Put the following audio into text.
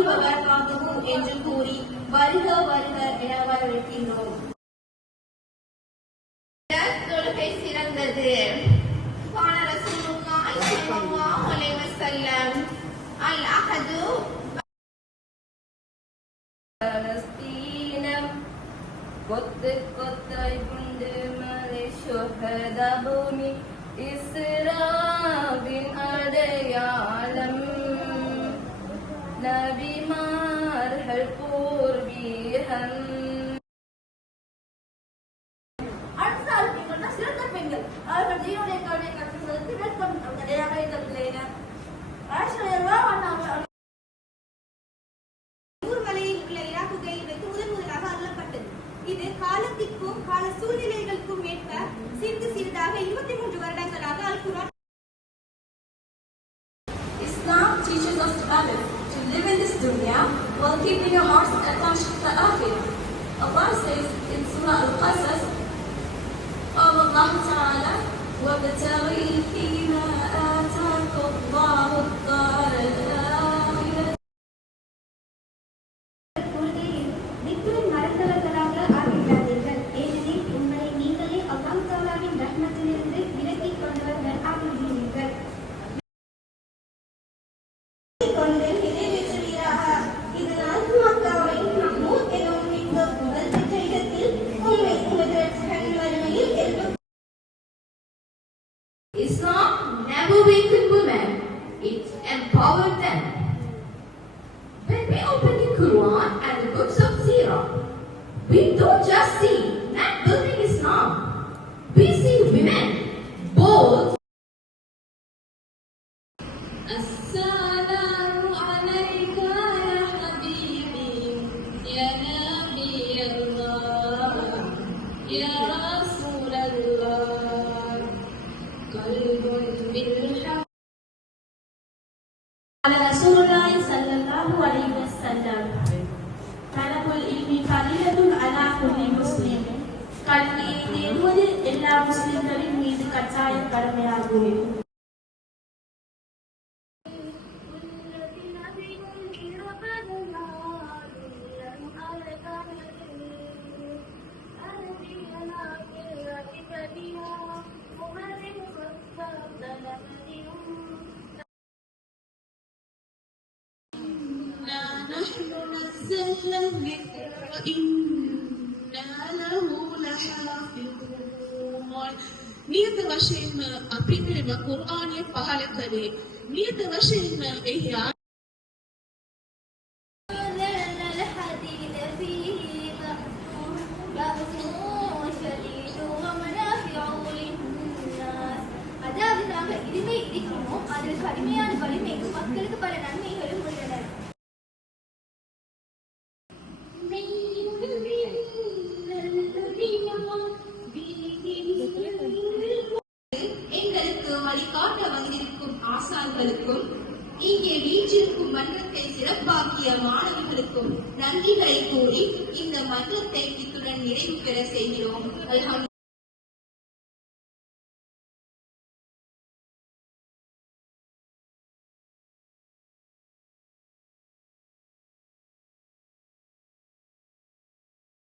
சொல்பவர் ஆகுமோ என்று கூறி வருக வருக என வரவேற்கின்றோம். தொழுகை சிறந்தது. قال رسول الله صلى الله عليه وسلم الأحد கொத்து கொத்தாய் குண்டு மலை சுஹத பூமி இஸ்ராவின் அடையாளம் நபிமார்கள் பூர்வீகம். சிறந்த பெண்கள் அவர்கள் தீனுடைய கல்வியை கற்றுக்கொள்வதற்கு ஊர்மலையில் உள்ள இராக்குகளில் வைத்து முதலாக அருளப்பட்டது. இது காலத்திற்கும் கால சூழ்நிலைகளுக்கும் ஏற்ப சிறிது சிறிதாக 23 வருடங்களாக Al-Quran. Islam teaches us to balance, to live in this dunya while keeping our hearts attached to the akhirah. Allah says in Surah Al-Qasas, قال الله تعالى وابتغي فيما آتاك الله الدار الآخرة. திக்ரின் மறந்தவர்களாக ஆகிவிடாதீர்கள், ஏனெனில் உங்களை நீங்களே அல்லாஹ் தஆலாவின் ரஹ்மத்திலிருந்து விலக்கிக் கொண்டவர்கள் ஆகிவிடுவீர்கள். இதனால் மக்காவை மஹ்மூத் எனும் மிக புகழ்பெற்ற இடத்தில் Islam never weakened women, it empowered them. When we open the Quran and the books of Sirah, we don't just see men building Islam, we see women bold. Assalamu alayka ya habibi ya nabi Allah ya rasul Allah qalbun bil haqq. قال رسول الله صلى الله عليه وسلم طلب العلم فريضة على كل مسلم. கல்வியை தேடுவது எல்லா முஸ்லிம்களின் மீது கட்டாய கடமையாகும். نحن نزلنا الذكر وإنا له لحافظون. නියත වශයෙන්ම අපි මෙම කුර්ආනය පහළ කළේ නියත වශයෙන්ම එහි அதாவது நாங்கள் இனிமை இடிக்கிறோமோ அதில் கடுமையான வலிமையும் மக்களுக்கு பல நன்மைகளும் உள்ளன. எங்களுக்கு வழிகாட்ட வந்திருக்கும் ஆசான்களுக்கும் இங்கே வீற்றிருக்கும் மன்றத்தை சிறப்பாக்கிய மாணவர்களுக்கும் நன்றிகளை கூறி இந்த மன்றத்தை இத்துடன் நிறைவு பெற செய்கிறோம்.